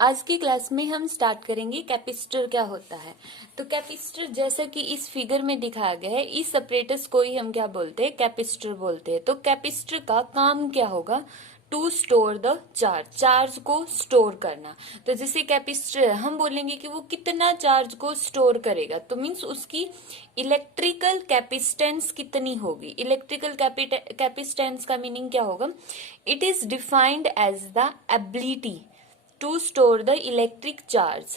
आज की क्लास में हम स्टार्ट करेंगे कैपेसिटर क्या होता है। तो कैपेसिटर जैसा कि इस फिगर में दिखाया गया है, इस अपरेटस को ही हम क्या बोलते हैं, कैपेसिटर बोलते हैं। तो कैपेसिटर का काम क्या होगा, to store the charge, charge को स्टोर करना। तो जैसे कैपेसिटर हम बोलेंगे कि वो कितना चार्ज को स्टोर करेगा, तो मीन्स उसकी इलेक्ट्रिकल कैपेसिटेंस कितनी होगी। इलेक्ट्रिकल कैपेसिटेंस का मीनिंग क्या होगा, it is defined as the ability to store the electric charge.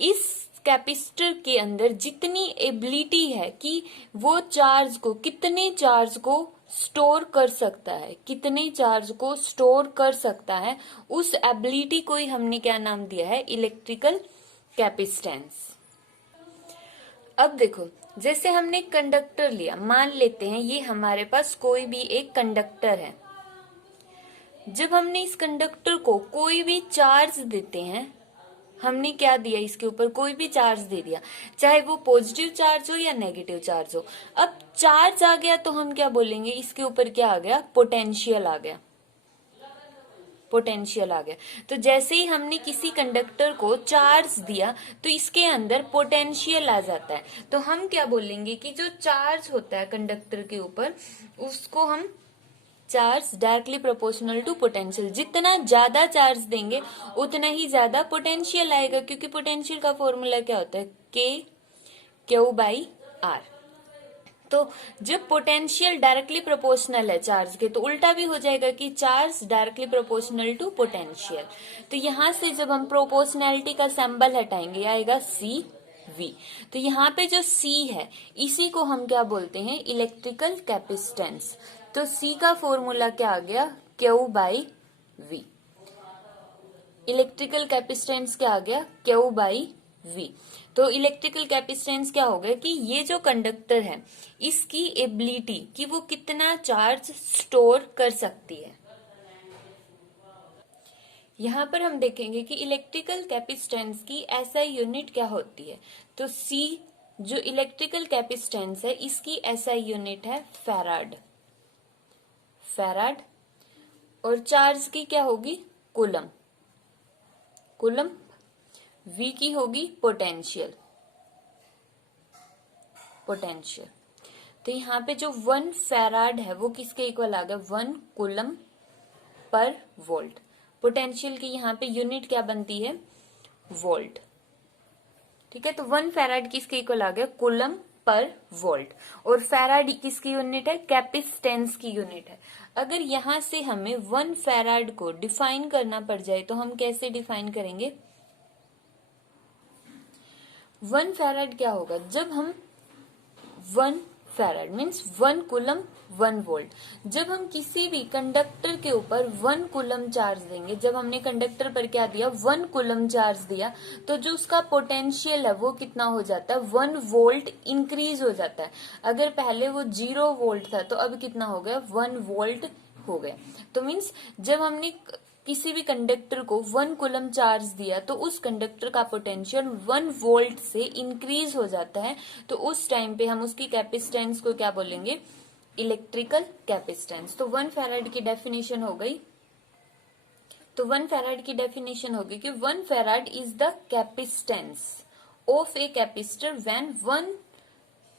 इस कैपेसिटर के अंदर जितनी एबिलिटी है कि वो चार्ज को, कितने चार्ज को स्टोर कर सकता है, कितने चार्ज को स्टोर कर सकता है, उस एबिलिटी को ही हमने क्या नाम दिया है, इलेक्ट्रिकल कैपेसिटेंस। अब देखो, जैसे हमने कंडक्टर लिया, मान लेते हैं ये हमारे पास कोई भी एक कंडक्टर है। जब हमने इस कंडक्टर को कोई भी चार्ज देते हैं, हमने क्या दिया, इसके ऊपर कोई भी चार्ज दे दिया, चाहे वो पॉजिटिव चार्ज हो या नेगेटिव चार्ज हो। अब चार्ज आ गया तो हम क्या बोलेंगे, इसके ऊपर क्या आ गया, पोटेंशियल आ गया, पोटेंशियल आ गया। तो जैसे ही हमने किसी कंडक्टर को चार्ज दिया तो इसके अंदर पोटेंशियल आ जाता है। तो हम क्या बोलेंगे कि जो चार्ज होता है कंडक्टर के ऊपर, उसको हम charge directly proportional to potential, जितना ज्यादा चार्ज देंगे उतना ही ज्यादा पोटेंशियल आएगा, क्योंकि पोटेंशियल का फॉर्मूला क्या होता है, के क्यू बाई आर। तो जब पोटेंशियल डायरेक्टली प्रोपोर्शनल है चार्ज के, तो उल्टा भी हो जाएगा कि charge directly proportional to potential. तो यहां से जब हम प्रोपोर्शनैलिटी का सिंबल हटाएंगे, आएगा सी वी। तो यहाँ पे जो C है, इसी को हम क्या बोलते हैं, इलेक्ट्रिकल कैपेसिटेंस। तो C का फॉर्मूला क्या आ गया, Q by V. Electrical capacitance क्या आ गया, Q बाई वी। तो इलेक्ट्रिकल कैपेसिटेंस क्या होगा कि ये जो कंडक्टर है, इसकी एबिलिटी कि वो कितना चार्ज स्टोर कर सकती है। यहाँ पर हम देखेंगे कि इलेक्ट्रिकल कैपेसिटेंस की एसआई यूनिट क्या होती है। तो C जो इलेक्ट्रिकल कैपेसिटेंस है, इसकी एसआई यूनिट है फैराड, फैराड। और चार्ज की क्या होगी, कूलम, कूलम। V की होगी पोटेंशियल, पोटेंशियल। तो यहाँ पे जो 1 फैराड है वो किसके इक्वल आ गया, 1 कूलम पर वोल्ट। पोटेंशियल की यहाँ पे यूनिट क्या बनती है, वोल्ट। ठीक है, तो 1 फैराड किसके इक्वल आ गया, कूलम पर वोल्ट। और फैराड किसकी यूनिट है, कैपेसिटेंस की यूनिट है। अगर यहां से हमें 1 फैराड को डिफाइन करना पड़ जाए तो हम कैसे डिफाइन करेंगे, 1 फैराड क्या होगा, जब हम 1 फैराड मीन्स 1 कूलम 1 वोल्ट, जब हम किसी भी कंडक्टर के ऊपर 1 कूलम चार्ज देंगे, जब हमने कंडक्टर पर क्या दिया, 1 कूलम चार्ज दिया, तो जो उसका पोटेंशियल है वो कितना हो जाता है, 1 वोल्ट इंक्रीज हो जाता है। अगर पहले वो 0 वोल्ट था तो अब कितना हो गया, 1 वोल्ट हो गया। तो मीन्स जब हमने किसी भी कंडक्टर को 1 कूलम चार्ज दिया तो उस कंडक्टर का पोटेंशियल 1 वोल्ट से इंक्रीज हो जाता है। तो उस टाइम पे हम उसकी कैपेसिटेंस को क्या बोलेंगे, इलेक्ट्रिकल कैपेसिटेंस। तो 1 फैराड की डेफिनेशन हो गई, तो 1 फैराड की डेफिनेशन होगी कि 1 farad is the capacitance of a capacitor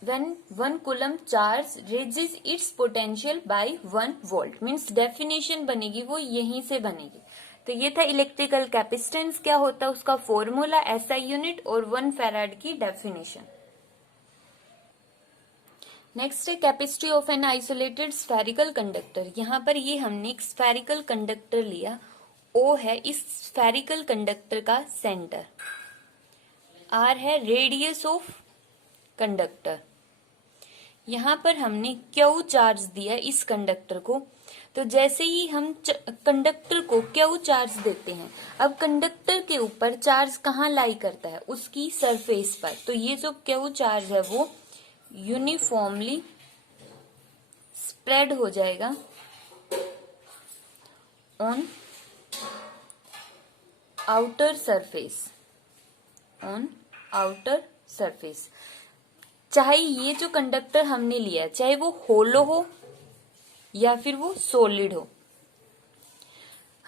when 1 coulomb charge raises its potential by 1 volt। Means definition बनेगी वो यहीं से बनेगी। तो ये था इलेक्ट्रिकल कैपेसिटेंस क्या होता है, उसका फॉर्मूला, एसआई यूनिट और 1 फैराड की डेफिनेशन। नेक्स्ट है capacity of an isolated spherical conductor. यहाँ पर ये हमने एक स्फेरिकल कंडक्टर लिया, O है इस स्फेरिकल कंडक्टर का सेंटर, R है रेडियस ऑफ कंडक्टर। यहाँ पर हमने Q चार्ज दिया इस कंडक्टर को। तो जैसे ही हम कंडक्टर को Q चार्ज देते हैं, अब कंडक्टर के ऊपर चार्ज कहाँ लाई करता है, उसकी सरफेस पर। तो ये जो Q चार्ज है वो यूनिफॉर्मली स्प्रेड हो जाएगा on outer surface, on outer surface. चाहे ये जो कंडक्टर हमने लिया, चाहे वो होलो हो या फिर वो सॉलिड हो,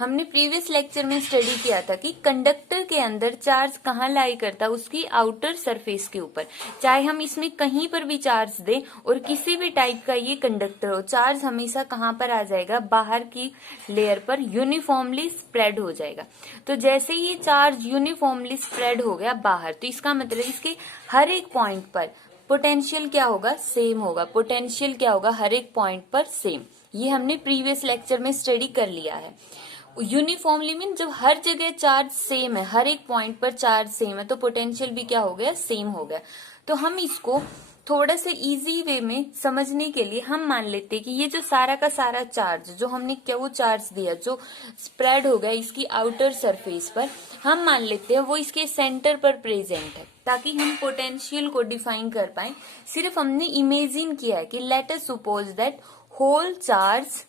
हमने प्रीवियस लेक्चर में स्टडी किया था कि कंडक्टर के अंदर चार्ज कहाँ लाई करता है, उसकी आउटर सरफेस के ऊपर। चाहे हम इसमें कहीं पर भी चार्ज दें और किसी भी टाइप का ये कंडक्टर हो, चार्ज हमेशा कहाँ पर आ जाएगा, बाहर की लेयर पर यूनिफॉर्मली स्प्रेड हो जाएगा। तो जैसे ये चार्ज यूनिफॉर्मली स्प्रेड हो गया बाहर, तो इसका मतलब इसके हर एक पॉइंट पर पोटेंशियल क्या होगा, सेम होगा। पोटेंशियल क्या होगा, हर एक पॉइंट पर सेम। ये हमने प्रीवियस लेक्चर में स्टडी कर लिया है। यूनिफॉर्मली मीन जब हर जगह चार्ज सेम है, हर एक पॉइंट पर चार्ज सेम है, तो पोटेंशियल भी क्या हो गया, सेम हो गया। तो हम इसको थोड़ा से इजी वे में समझने के लिए हम मान लेते हैं कि ये जो सारा का सारा चार्ज जो हमने क्या वो चार्ज दिया जो स्प्रेड हो गया इसकी आउटर सरफेस पर, हम मान लेते हैं वो इसके सेंटर पर प्रेजेंट है, ताकि हम पोटेंशियल को डिफाइन कर पाए। सिर्फ हमने इमेजिन किया है कि let us suppose that whole charge,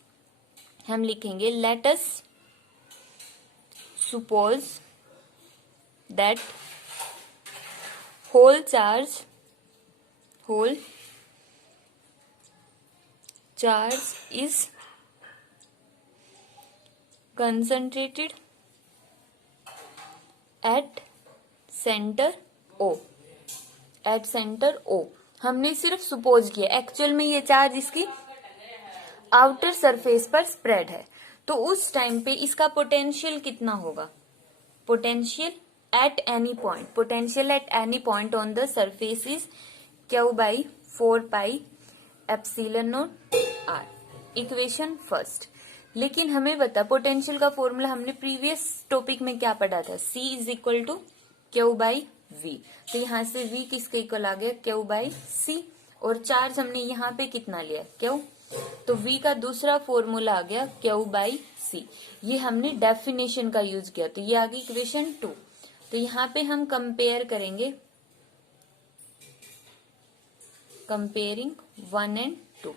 हम लिखेंगे let us suppose that whole charge is concentrated at center O। at center O हमने सिर्फ सपोज किया, एक्चुअल में ये चार्ज इसकी आउटर सरफेस पर स्प्रेड है। तो उस टाइम पे इसका पोटेंशियल कितना होगा, potential at any point, potential at any point on the surface is Q by 4 pi epsilon naught R. Equation first. लेकिन हमें बता पोटेंशियल का फॉर्मूला हमने प्रीवियस टॉपिक में क्या पढ़ा था, C is equal to Q by V. तो यहाँ से V किसके इक्वल आ गया, क्यू बाई सी। और चार्ज हमने यहाँ पे कितना लिया, क्यू, तो V का दूसरा फॉर्मूला आ गया क्यू बाई सी। ये हमने डेफिनेशन का यूज किया, तो ये आ गई इक्वेशन 2। तो यहाँ पे हम कंपेयर करेंगे, कंपेयरिंग 1 एंड 2।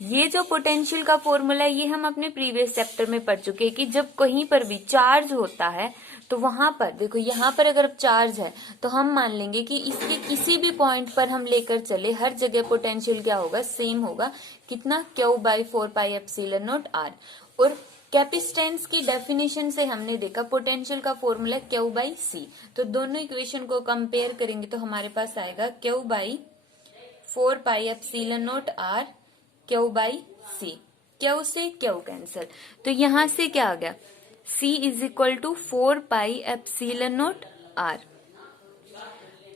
ये जो पोटेंशियल का फॉर्मूला है ये हम अपने प्रीवियस चैप्टर में पढ़ चुके हैं कि जब कहीं पर भी चार्ज होता है तो वहां पर देखो, यहाँ पर अगर चार्ज है तो हम मान लेंगे कि इसके किसी भी पॉइंट पर हम लेकर चले, हर जगह पोटेंशियल क्या होगा, सेम होगा। कितना, Q by 4 pi epsilon naught R. और कैपेसिटेंस की डेफिनेशन से हमने देखा पोटेंशियल का फॉर्मूला क्यू बाई सी। तो दोनों इक्वेशन को कंपेयर करेंगे तो हमारे पास आएगा Q by 4 pi epsilon naught R Q by C. Q से क्यू कैंसल, तो यहां से क्या आ गया, C is equal to 4 pi epsilon naught R.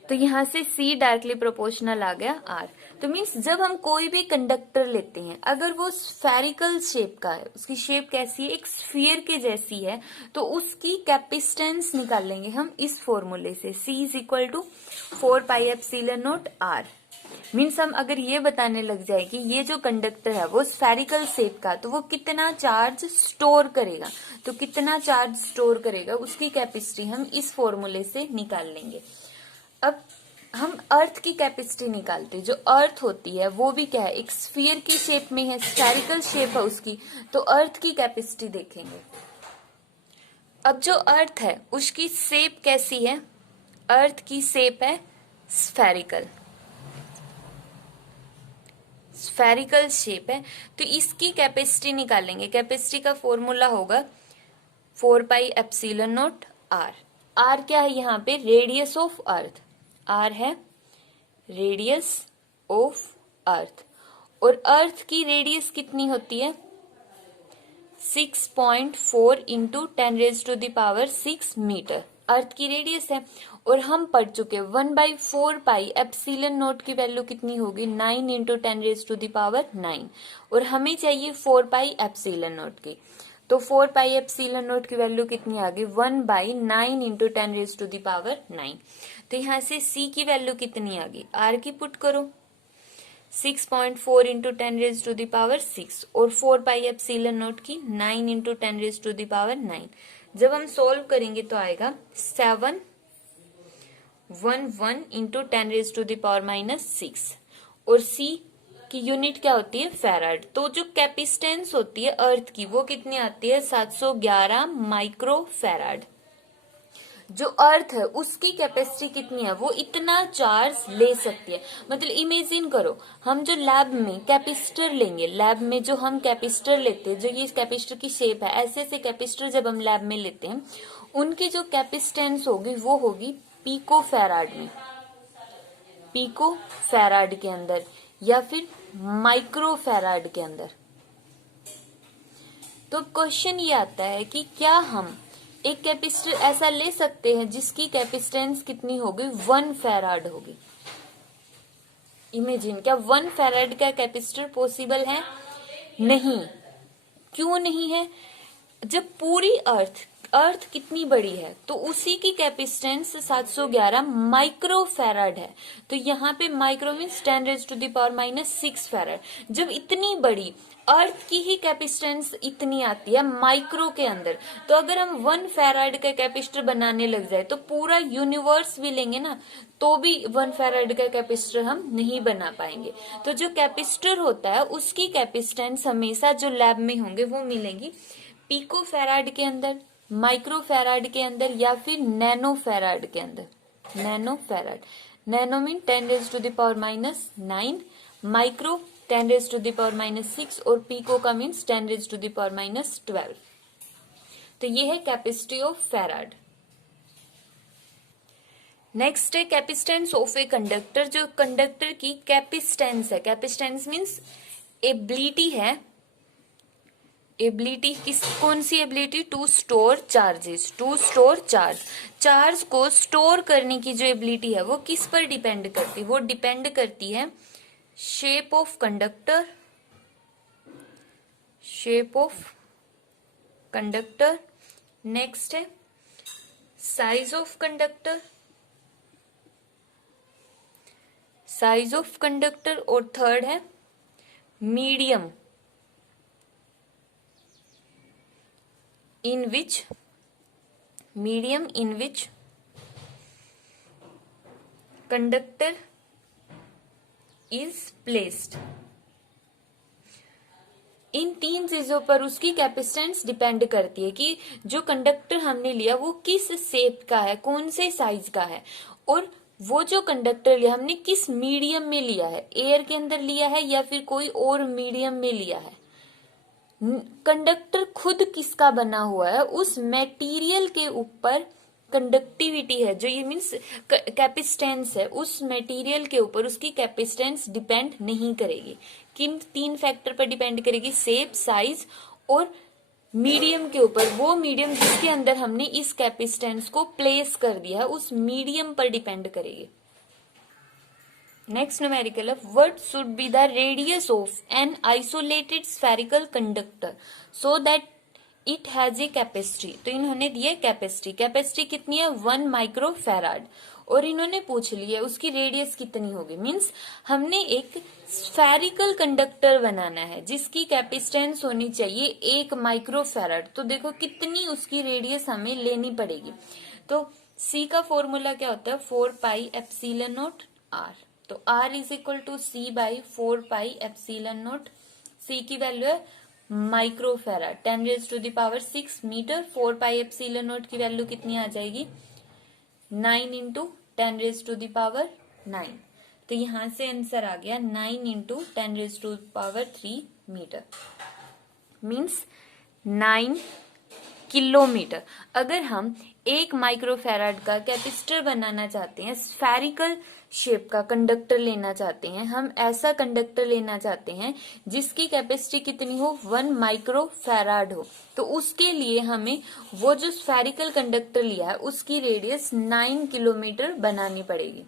तो यहां से C डायरेक्टली प्रोपोर्शनल आ गया R। तो मीन्स जब हम कोई भी कंडक्टर लेते हैं, अगर वो स्फेरिकल शेप का है, उसकी शेप कैसी है, एक स्फीयर के जैसी है, तो उसकी कैपेसिटेंस निकाल लेंगे हम इस फॉर्मूले से, C is equal to 4 pi epsilon naught R. Means हम अगर ये बताने लग जाए कि ये जो कंडक्टर है वो स्फेरिकल शेप का, तो वो कितना चार्ज स्टोर करेगा, तो कितना चार्ज स्टोर करेगा उसकी कैपेसिटी हम इस फॉर्मूले से निकाल लेंगे। अब हम अर्थ की कैपेसिटी निकालते हैं। जो अर्थ होती है वो भी क्या है, एक स्फीयर की शेप में है, स्फेरिकल शेप है उसकी, तो अर्थ की कैपेसिटी देखेंगे। अब जो अर्थ है उसकी शेप कैसी है, अर्थ की शेप है स्फेरिकल, स्फेरिकल शेप है, तो इसकी कैपेसिटी निकालेंगे। कैपेसिटी का फॉर्मूला होगा 4 pi epsilon naught R. R क्या है यहाँ पे, रेडियस ऑफ अर्थ, आर है रेडियस ऑफ अर्थ। और अर्थ की रेडियस कितनी होती है, 6.4 इंटू 10⁻⁶ मीटर अर्थ की रेडियस है। और हम पढ़ चुके 1/4 पाई एप्सिलॉन नॉट की वैल्यू कितनी होगी, 9 इंटू 10⁹ और हमें चाहिए 4 पाई एप्सिलॉन नॉट की। तो 4 पाई एप्सिलॉन नॉट की वैल्यू कितनी आ गई, 1/9 इंटू 10⁹। तो यहाँ से C की वैल्यू कितनी आ गई, R की पुट करो, 6.4 इंटू 10⁻⁶ और 4 पाई एप्सिलॉन नॉट की 9 इंटू 10⁹। जब हम सोल्व करेंगे तो आएगा 711 इंटू 10⁻⁻6 और C की यूनिट क्या होती है, फैराड। तो जो कैपेसिटेंस होती है अर्थ की वो कितनी आती है, 711 माइक्रो फैराड। जो अर्थ है उसकी कैपेसिटी कितनी है, वो इतना चार्ज ले सकती है। मतलब इमेजिन करो, हम जो लैब में कैपेसिटर लेंगे, लैब में जो हम कैपेसिटर लेते हैं, जो ये कैपेसिटर की शेप है, ऐसे ऐसे कैपेसिटर जब हम लैब में लेते हैं, उनकी जो कैपेसिटेंस होगी वो होगी पिको फैराड में, पिको फैराड के अंदर या फिर माइक्रो फैराड के अंदर। तो क्वेश्चन ये आता है कि क्या हम एक कैपेसिटर ऐसा ले सकते हैं जिसकी कैपेसिटेंस कितनी होगी, 1 फैराड होगी। इमेजिन, क्या 1 फैराड का कैपेसिटर पॉसिबल है? नहीं। क्यों नहीं है? जब पूरी अर्थ कितनी बड़ी है तो उसी की कैपेसिटेंस 711 माइक्रो फैराड है। तो यहाँ पे माइक्रो मीन्स 10⁻⁻⁶ फैराड। जब इतनी बड़ी अर्थ की ही कैपेसिटेंस इतनी आती है माइक्रो के अंदर, तो अगर हम 1 फैराड का कैपेसिटर बनाने लग जाए तो पूरा यूनिवर्स भी लेंगे ना, तो भी 1 फैराड का कैपेसिटर हम नहीं बना पाएंगे। तो जो कैपेसिटर होता है उसकी कैपेसिटेंस हमेशा जो लैब में होंगे वो मिलेंगी पिको फैराड के अंदर, माइक्रो फैराड के अंदर या फिर नैनो फैराड के अंदर। Nano farad, nano mean 10⁻⁹, micro 10⁻⁻⁶ और पिको का मीन्स 10⁻⁻12। तो ये है कैपेसिटी ऑफ फैराड। नेक्स्ट है कैपेसिटेंस ऑफ ए कंडक्टर। जो कंडक्टर की कैपेसिटेंस है, कैपेसिटेंस मीन्स एबिलिटी है, एबिलिटी कौन सी ability? To store charges, to store charge को स्टोर करने की जो एबिलिटी है वो किस पर डिपेंड करती है? वो डिपेंड करती है shape of conductor, shape of conductor. Next है size of conductor, size of conductor. और थर्ड है medium in which conductor is placed। इन 3 चीजों पर उसकी कैपेसिटेंस डिपेंड करती है कि जो कंडक्टर हमने लिया वो किस शेप का है, कौन से साइज का है, और वो जो कंडक्टर लिया हमने किस मीडियम में लिया है, एयर के अंदर लिया है या फिर कोई और मीडियम में लिया है। कंडक्टर खुद किसका बना हुआ है, उस मटेरियल के ऊपर कंडक्टिविटी है, जो ये मीन्स कैपेसिटेंस है, उस मटेरियल के ऊपर उसकी कैपेसिटेंस डिपेंड नहीं करेगी। किन 3 फैक्टर पर डिपेंड करेगी? शेप, साइज और मीडियम के ऊपर। वो मीडियम जिसके अंदर हमने इस कैपेसिटेंस को प्लेस कर दिया है उस मीडियम पर डिपेंड करेगी। Next numerical of what should be the radius of an isolated spherical conductor so that it has a capacity। तो इन्होंने दिया कैपेसिटी, कैपेसिटी कितनी है? 1 माइक्रो फैराड। और इन्होंने पूछ लिया उसकी रेडियस कितनी होगी। मींस हमने एक स्फेरिकल कंडक्टर बनाना है जिसकी कैपेसिटेंस होनी चाहिए 1 माइक्रो फैराड। तो देखो कितनी उसकी रेडियस हमें लेनी पड़ेगी। तो C का फॉर्मूला क्या होता है? 4πε0 r। तो R is equal to C by 4πε0। C की वैल्यू है माइक्रो फैराड, 10⁻⁶ मीटर। 4πε0 की वैल्यू कितनी आ जाएगी? 9 इंटू 10⁻⁹। तो यहां से आंसर आ गया 9 इंटू 10⁻³ मीटर, मीन्स 9 किलोमीटर। अगर हम 1 माइक्रो फैराड का कैपेसिटर बनाना चाहते हैं, स्फेरिकल शेप का कंडक्टर लेना चाहते हैं, हम ऐसा कंडक्टर लेना चाहते हैं जिसकी कैपेसिटी कितनी हो? 1 माइक्रो फैराड हो, तो उसके लिए हमें वो जो स्फेरिकल कंडक्टर लिया है उसकी रेडियस 9 किलोमीटर बनानी पड़ेगी।